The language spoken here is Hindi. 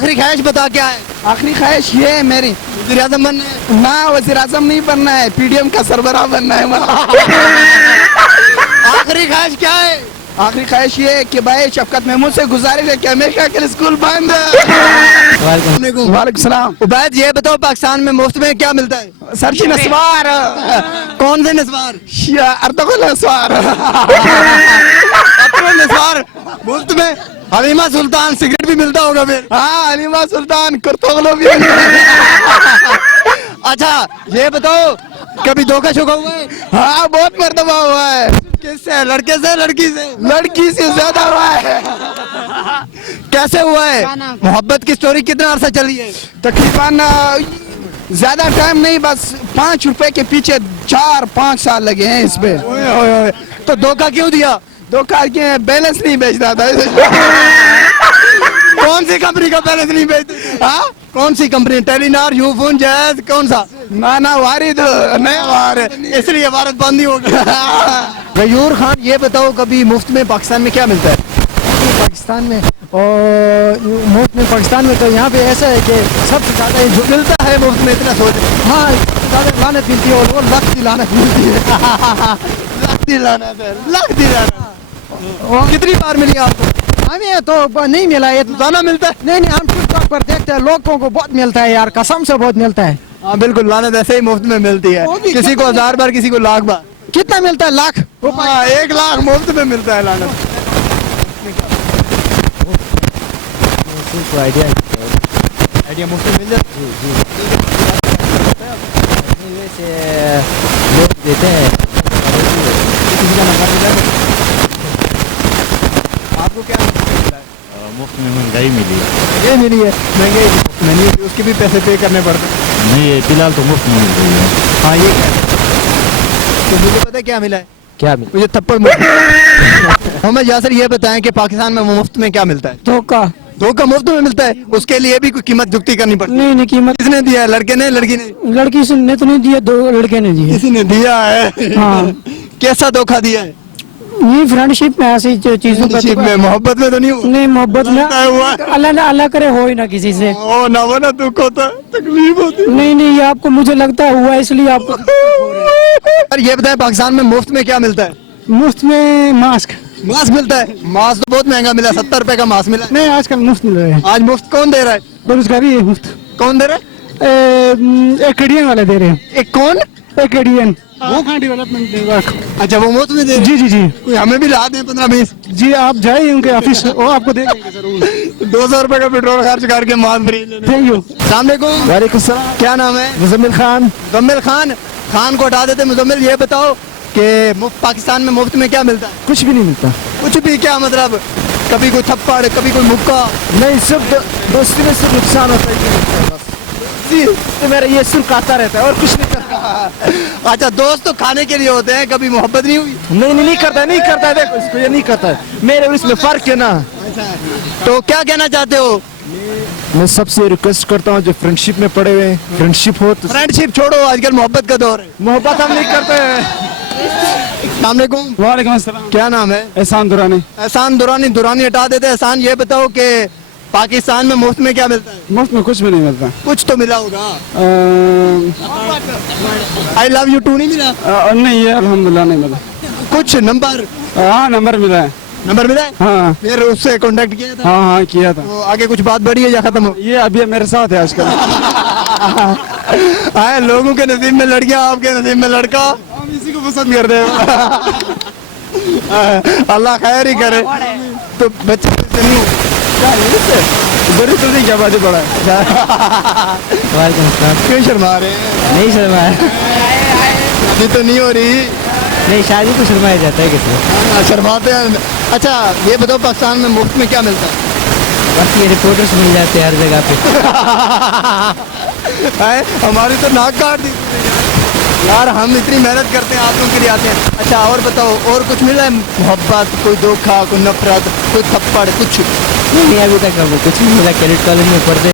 आखिरी ख्वाहिश बता क्या है? आखिरी ख्वाहिश ये है मेरी, वज़ीर आज़म बनना है? ना वज़ीर आज़म नहीं बनना है, पीडीएम का सरबराह बनना है। आखिरी ख्वाहिश क्या है? आखिरी ख्वाहिश ये है कि भाई शफकत महमूद से गुजारिश है कि हमेशा के लिए स्कूल बंद है। वालेकुम सलाम। उबैद ये बताओ पाकिस्तान में मुफ्त में क्या मिलता है? सरची नस्वार, कौन से नस्वार? अर्तुगरुल नस्वार। अर्तुगरुल नस्वार मुफ्त में? हलीमा सुल्तान सिगरेट भी मिलता होगा फिर? हाँ, हलीमा सुल्तान कुर्तोगलो भी। अच्छा ये बताओ कभी धोखा शोखा हुआ है? हाँ, बहुत मर्तबा हुआ है। किससे? लड़के से लड़की से? लड़की से ज्यादा हुआ है। कैसे हुआ है? मोहब्बत की स्टोरी कितना अरसा चली है? तकरीबन ज्यादा टाइम नहीं, बस 5 रुपए के पीछे 4-5 साल लगे हैं इस पे। तो धोखा क्यों दिया? धोखा के बैलेंस नहीं बेचता था। कौन सी कंपनी का बैलेंस नहीं बेचते? हाँ, कौन सी कंपनी? टेलीनॉर, यूफोन, जैज, कौन सा? ना वारिद नहीं वार, इसलिए भारत बंद ही हो गया। गयूर खान ये बताओ कभी मुफ्त में पाकिस्तान में क्या मिलता है? पाकिस्तान में और मुफ्त में पाकिस्तान में तो यहाँ पे ऐसा है कि सबसे ज़्यादा जो मिलता है मुफ्त में, इतना सोच। हाँ, ज़्यादा लानत मिलती है और वो लख की लानत मिलती है। लख दिलाना है, लख दिलाना। कितनी बार मिली आपको? हमें तो नहीं मिला है, दाना मिलता है? नहीं हम टिकटॉक पर देखते हैं, लोगों को बहुत मिलता है यार, कसम से बहुत मिलता है। हाँ बिल्कुल, लानत ऐसे ही मुफ्त में मिलती है, किसी को 1000 बार, किसी को लाख बार। कितना मिलता है? लाख? हाँ, 1 लाख मुफ्त में मिलता है लानत। आइडिया मुफ्त में मिल जाता है? लोग देते हैं। किसी का नंबर मिला है? आपको क्या मिला है? मुफ्त में महंगाई मिली है। ये मिली है महंगाई नहीं, उसके भी पैसे पे करने पड़ते हैं। नहीं, ये फिलहाल तो मुफ्त में मिल रही है। हाँ ये क्या है? तो मुझे पता है क्या मिला है? क्या मिला? मुझे थप्पड़ मोहम्मद यासिर ये बताएं कि पाकिस्तान में मुफ्त में क्या मिलता है? धोखा। धोखा मुफ्त में मिलता है? उसके लिए भी कोई कीमत चुकती करनी पड़ती है? नहीं कीमत किसने दिया है? लड़के ने, लड़की ने? लड़की से ने तो नहीं दिया, 2 लड़के ने दिए। किसी ने दिया है? हाँ। कैसा धोखा दिया है? ये फ्रेंडशिप में ऐसी चीजों फ्रेंडशिप में, मोहब्बत में तो नहीं हुआ? नहीं, मोहब्बत में हुआ? अल्लाह करे हो ही ना किसी से। ओ ना वो ना दुख होता, तकलीफ होती। नहीं ये आपको, मुझे लगता है हुआ इसलिए आपको। और ये बताएं पाकिस्तान में मुफ्त में क्या मिलता है? मुफ्त में मास्क। मास्क मिलता है? मास्क तो बहुत महंगा मिला, 70 रुपए का मास्क मिला। नहीं, आजकल मुफ्त मिल रहे हैं। आज मुफ्त कौन दे रहा है? बेरोजगारी है मुफ्त। कौन दे रहा है? एकेडियन वाले दे रहे हैं। एक कौन? एकेडियन, वो खान डेवलपमेंट नेटवर्क। अच्छा, वो मुफ्त में दे रहे हैं? जी कोई हमें भी ला दें 15-20? जी, आप जाइए उनके ऑफिस, वो आपको दे देंगे जरूर। 200 रुपए का पेट्रोल खर्च करके मास्क फ्री। Thank you. अस्सलाम वालेकुम। वालेकुम सलाम। क्या नाम है? मुजम्मिल खान। मुजम्मिल खान। खान को हटा देते। मुजम्मिल ये बताओ कि पाकिस्तान में मुफ्त में क्या मिलता है? कुछ भी नहीं मिलता। कुछ भी क्या मतलब? कभी कोई थप्पड़, कभी कोई मुक्का? नहीं, सिर्फ दोस्ती में सिर्फ नुकसान होता है बस। जी, तो मेरा ये सिर्फ आता रहता है और कुछ नहीं करता। अच्छा, दोस्त तो खाने के लिए होते हैं, कभी मोहब्बत नहीं हुई? नहीं करता है, देखो इसको, ये नहीं करता है। मेरे और इसमें फर्क है ना। तो क्या कहना चाहते हो? मैं सबसे रिक्वेस्ट करता हूँ जो फ्रेंडशिप में पड़े हुए हैं, फ्रेंडशिप हो तो। फ्रेंडशिप छोड़ो, आजकल मोहब्बत का दौर है। मोहब्बत हम नहीं करते हैं। अस्सलाम वालेकुम। वालेकुम अस्सलाम। क्या नाम है? एहसान दुरानी। एहसान दुरानी। दुरानी हटा देते। एहसान ये बताओ कि पाकिस्तान में मुफ्त में क्या मिलता है? मुफ्त में कुछ भी नहीं मिलता। कुछ तो मिला होगा। आई लव यू 2 नहीं मिला? नहीं, ये अल्हम्दुलिल्लाह नहीं मिला। कुछ नंबर? हाँ, नंबर मिला है। नंबर मिला है? हाँ। फिर उससे कांटेक्ट किया था? हाँ किया था। तो आगे कुछ बात बढ़ी है या खत्म हो? ये अभी मेरे साथ है आजकल। आए लोगों के नसीब में लड़कियां, आपके नसीब में लड़का। हम इसी को पसंद करते हैं। अल्लाह खैर ही करे। तो बच्चे से नहीं बड़ी तो नहीं, क्या बात बड़ा है। क्यों शर्मा रहे हैं? नहीं शर्माया। अभी तो नहीं हो रही। नहीं, शादी को शर्माया जाता है किसी। शर्माते हैं। अच्छा ये बताओ पाकिस्तान में मुफ्त में क्या मिलता है? बस ये रिपोर्टर्स मिल जाते हैं हर जगह पे। हमारी तो नाक काट दी यार, हम इतनी मेहनत करते हैं, आप लोगों के लिए आते हैं। अच्छा और बताओ, और कुछ मिला है? मोहब्बत, कोई धोखा, कोई नफरत, कोई थप्पड़, कुछ? नहीं, अभी तक कुछ नहीं मिला। कैडेट कॉलेज में पढ़ते